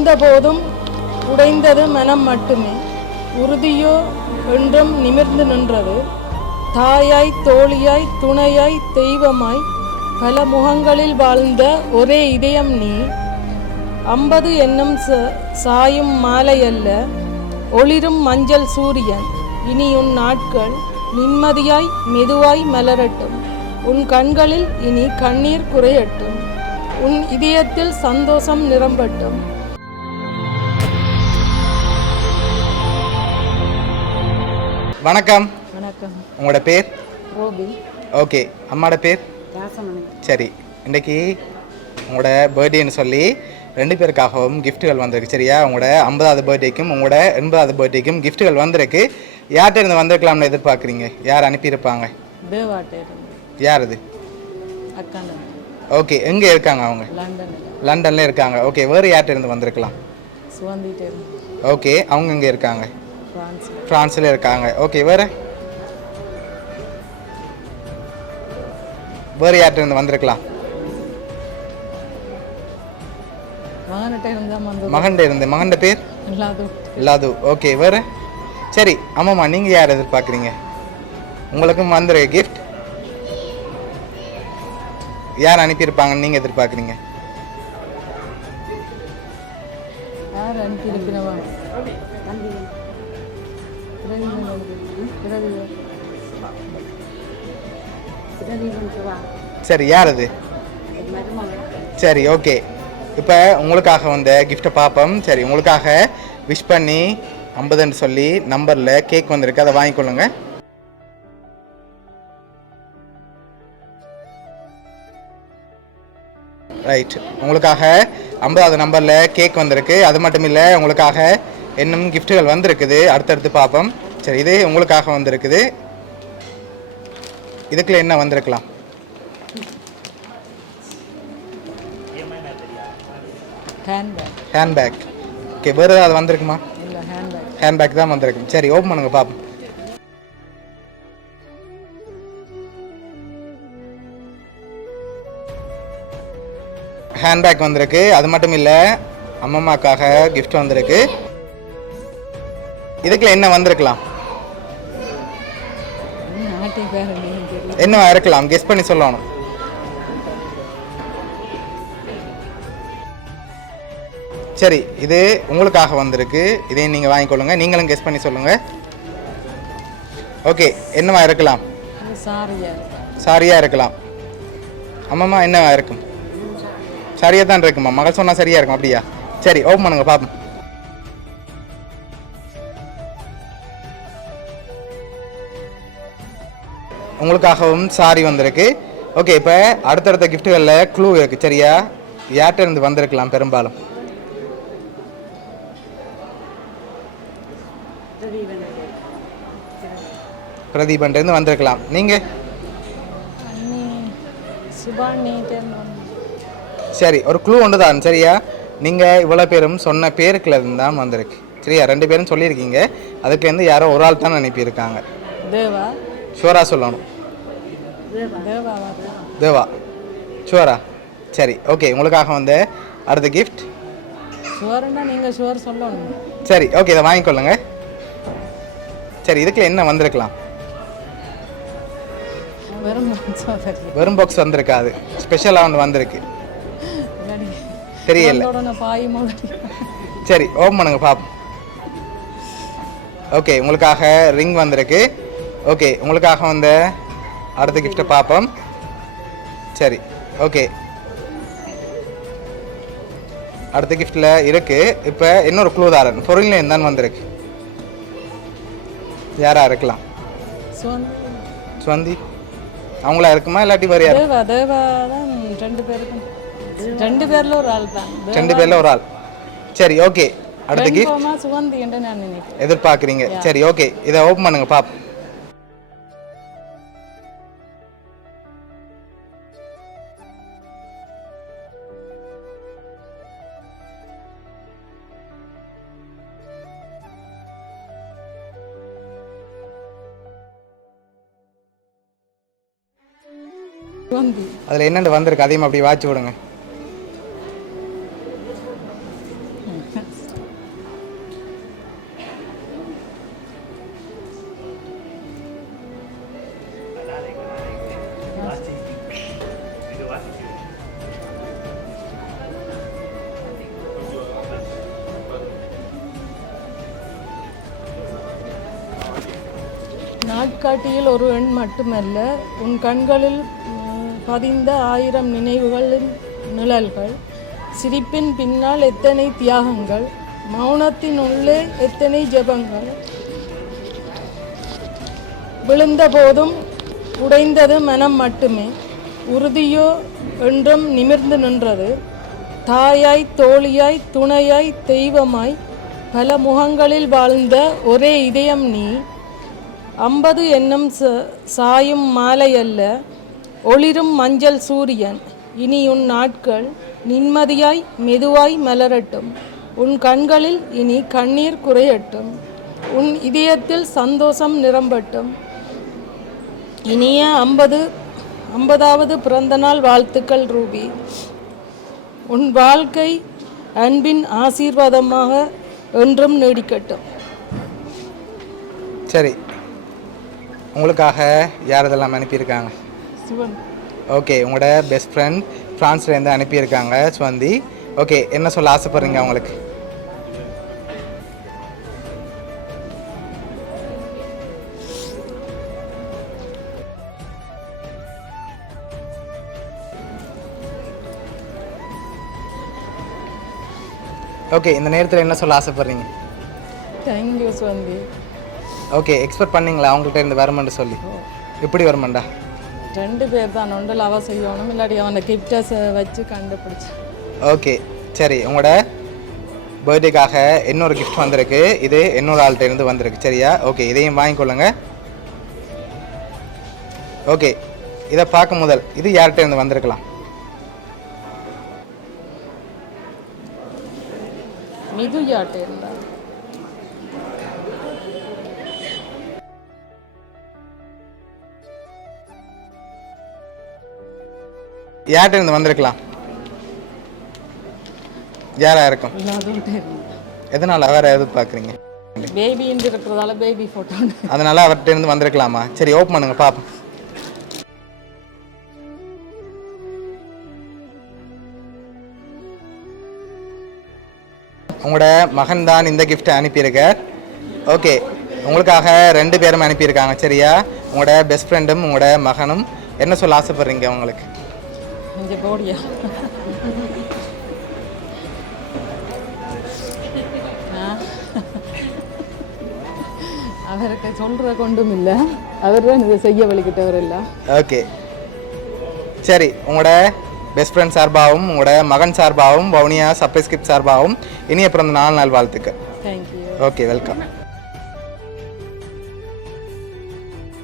விழுந்தபோதும் உடைந்தது மனம் மட்டுமே, உறுதியோ என்றும் நிமிர்ந்து நின்றது. தாயாய், தோழியாய், துணையாய், தெய்வமாய் பல முகங்களில் வாழ்ந்த ஒரே இதயம் நீ. 50 என்னும் சாயும் மாலை அல்ல, ஒளிரும் மஞ்சள் சூரியன். இனி உன் நாட்கள் நிம்மதியாய் மெதுவாய் மலரட்டும். உன் கண்களில் இனி கண்ணீர் குறையட்டும். உன் இதயத்தில் சந்தோஷம் நிரம்பட்டும். வணக்கம். வணக்கம். உங்களோட பேர்? ரோபி. ஓகே. அம்மாவோட பேர்? ராசமணி. சரி, இன்றைக்கி உங்களோட பர்த்டேன்னு சொல்லி 2 பேருக்காகவும் கிஃப்ட்டுகள் வந்திருக்கு. சரியா? உங்களோட 50வது பர்த்டேக்கும் உங்களோட 80வது பர்த்டேக்கும் கிஃப்ட்டுகள் வந்திருக்கு. யார்கிட்ட இருந்து வந்திருக்கலாம்னு எதிர்பார்க்குறீங்க? யார் அனுப்பியிருப்பாங்க? யார் அது? ஓகே. எங்கே இருக்காங்க அவங்க? லண்டனில் இருக்காங்க. ஓகே. வேறு யார்கிட்ட இருந்து வந்திருக்கலாம்? ஓகே. அவங்க எங்கே இருக்காங்க? ஃப்ரான்ஸில் இருக்காங்க. ஓகே. வேறு யார்கிட்ட இருந்து வந்திருக்கலாம்? மகன்ட பேர் லாது. ஓகே. வேறு? சரி ஆமாம்மா, நீங்கள் யார் எதிர்பார்க்குறீங்க? உங்களுக்கும் வந்துரு கிஃப்ட் யார் அனுப்பியிருப்பாங்கன்னு நீங்கள் எதிர்பார்க்குறீங்க? சரி, யார் அது? சரி, ஓகே. இப்போ உங்களுக்காக வந்த கிஃப்ட்டை பார்ப்போம். சரி, உங்களுக்காக விஷ் பண்ணி 50ன்னு சொல்லி நம்பரில் கேக் வந்திருக்கு, அதை வாங்கிக்கொள்ளுங்க. ரைட், உங்களுக்காக 50வது நம்பரில் கேக் வந்திருக்கு. அது மட்டும் இல்லை, உங்களுக்காக இன்னும் கிஃப்ட்டுகள் வந்திருக்குது, அடுத்தடுத்து பார்ப்போம். சரி, இது உங்களுக்காக வந்திருக்குது. இதுக்குள்ள என்ன வந்திருக்கலாம்? ஹேண்ட்பேக். ஓகே. வேறு ஏதாவது வந்திருக்குமா? ஹேண்ட்பேக் தான் வந்திருக்கு. சரி, ஓப்பன் பண்ணுங்க பார்ப்போம். ஹேண்ட்பேக் வந்திருக்கு. அது மட்டும் இல்லை, அம்மம்மாக்காக கிஃப்ட் வந்திருக்கு. இதுக்குள்ள என்ன வந்திருக்கலாம்? என்ன இருக்கலாம்? கெஸ் பண்ணி சொல்லணும். சரி, இது உங்களுக்காக வந்திருக்கு. இதையும் நீங்கள் வாங்கிக்கொள்ளுங்க. நீங்களும் கெஸ் பண்ணி சொல்லுங்கள். ஓகே. என்னவா இருக்கலாம்? சாரியாக இருக்கலாம். அம்மாம்மா, என்னவா இருக்கும்? சரியாக தான் இருக்குமா? மகள் சொன்னால் சரியாக இருக்கும். அப்படியா? சரி, ஓப்பன் பண்ணுங்க பார்ப்போம். உங்களுக்காகவும் சாரி வந்திருக்கு. ஓகே. இப்போ அடுத்தடுத்த கிஃப்ட்டுகளில் க்ளூ இருக்குது. சரியா? யார்கிட்ட இருந்து வந்திருக்கலாம்? பெரும்பாலும் பிரதீபன்ட்டு வந்திருக்கலாம். நீங்கள்? சரி, ஒரு க்ளூ ஒன்று தான். சரியா? நீங்கள் இவ்வளோ பேரும் சொன்ன பேருக்குள்ள இருந்து தான் வந்திருக்கு. சரியா? 2 பேரும் சொல்லியிருக்கீங்க. அதுக்குலேருந்து யாரோ ஒரு ஆள் தான் அனுப்பியிருக்காங்க. ஷுவரா சொல்லணும். தேவா. ஷுவரா? சரி, ஓகே. உங்களுக்காக வந்து அடுத்த கிஃப்ட். சரி, ஓகே. இதை வாங்கிக்கொள்ளுங்க. சரி, இதுக்குள்ள என்ன வந்திருக்கலாம்? வெறும் பாக்ஸ் வந்திருக்காது, ஸ்பெஷலாக ஒன்று வந்திருக்கு. தெரியல. சரி, ஓப்பன் பண்ணுங்க பாப்போம். ஓகே. உங்களுக்காக ரிங் வந்திருக்கு. ஓகே. உங்களுக்காக வந்து அடுத்த கிஃப்ட்டை பார்ப்போம். சரி, ஓகே. அடுத்த கிஃப்டில் இருக்குது. இப்போ இன்னொரு க்ளூ தாரன். பொருளில் இருந்தான்னு வந்திருக்கு. யாரா இருக்கலாம்? சுவந்தி. அவங்களா இருக்குமா இல்லாட்டி வேறு யார்? 2 பேரில் ஒரு ஆள் தான். 2 பேரில் ஒரு ஆள். சரி, ஓகே. அடுத்த கிஃப்ட் எதிர்பார்க்குறீங்க. சரி, ஓகே. இதை ஓப்பன் பண்ணுங்க பாப்போம். அதில் என்னென்ன வந்திருக்கு அதையும் அப்படி வாட்சி விடுங்க. நாட்காட்டியில் ஒரு எண் மட்டுமல்ல, உன் கண்களில் பதிந்த 1000 நினைவுகளின் நிழல்கள். சிரிப்பின் பின்னால் எத்தனை தியாகங்கள், மௌனத்தின் உள்ளே எத்தனை ஜெபங்கள். விழுந்த போதும் உடைந்தது மனம் மட்டுமே, உறுதியோ என்றும் நிமிர்ந்து நின்றது. தாயாய், தோழியாய், துணையாய், தெய்வமாய் பல முகங்களில் வாழ்ந்த ஒரே இதயம் நீ. 50 என்னும் சாயும் மாலை அல்ல, ஒளிரும் மஞ்சள் சூரியன். இனி உன் நாட்கள் நிம்மதியாய் மெதுவாய் மலரட்டும். உன் கண்களில் இனி கண்ணீர் குறையட்டும். உன் இதயத்தில் சந்தோஷம் நிரம்பட்டும். இனிய 50வது பிறந்தநாள் வாழ்த்துக்கள் ரூபி. உன் வாழ்க்கை அன்பின் ஆசீர்வாதமாக என்றும் நீடிக்கட்டும். சரி, உங்களுக்காக யார் இதெல்லாம் அனுப்பியிருக்காங்க? சிவன். ஓகே, உங்களோட பெஸ்ட் ஃப்ரெண்ட் ஃப்ரான்ஸ்லேருந்து அனுப்பியிருக்காங்க சுவந்தி. ஓகே, என்ன சொல்ல ஆசைப்படுறீங்க அவங்களுக்கு? ஓகே, இந்த நேரத்தில் என்ன சொல்ல ஆசைப்படுறீங்க? தேங்க்யூ சுவந்தி. ஓகே, எக்ஸ்பெக்ட் பண்ணீங்களா அவங்கள்ட்ட இருந்து வரமான்னு சொல்லி? எப்படி வரமாண்டா? 2 பேர் தான், ஒன்றில் அவ செய்யணும், இல்லாட்டி அவனை கிஃப்டஸை வச்சு கண்டுபிடிச்சி. ஓகே சரி, உங்களோட பர்த்டேக்காக இன்னொரு கிஃப்ட் வந்திருக்கு. இது இன்னொரு ஆள்கிட்ட இருந்து வந்திருக்கு, சரியா? ஓகே, இதையும் வாங்கிக்கொள்ளுங்க. ஓகே, இதை பார்க்கும் முதல் இது யார்கிட்ட இருந்து வந்திருக்கலாம்? மிது யார்கிட்ட இருந்தா? யார்கிட்ட இருந்து வந்திருக்கலாம்? யாரா இருக்கும்? எதனால வேற எதிர்பார்க்குறீங்க? பேபி இருக்கிறதால பேபி ஃபோட்டோ, அதனால அவர்கிட்ட இருந்து வந்திருக்கலாமா? சரி, ஓப்பன் பண்ணுங்க பாப்போம். உங்களோட மகன் தான் இந்த கிஃப்ட்டை அனுப்பியிருக்கார். ஓகே, உங்களுக்காக 2 பேரும் அனுப்பியிருக்காங்க, சரியா? உங்களோட பெஸ்ட் ஃப்ரெண்டும் உங்களோட மகனும் என்ன சொல்ல ஆசைப்படுறீங்க உங்களுக்கு? கொஞ்சம் போடியா. அவருக்கு சொல்கிற கொண்டும் இல்லை, அவர் தான் இதை செய்ய வழிகிட்டவர் இல்லை. ஓகே சரி, உங்களோட பெஸ்ட் ஃப்ரெண்ட் சார்பாகவும் உங்களோட மகன் சார்பாகவும் வவுனியா சர்ப்ரைஸ் கிஃப்ட் சார்பாகவும் இனிய பிறந்த 4 நாள் வாழ்த்துக்கள். தேங்க்யூ. Okay, welcome.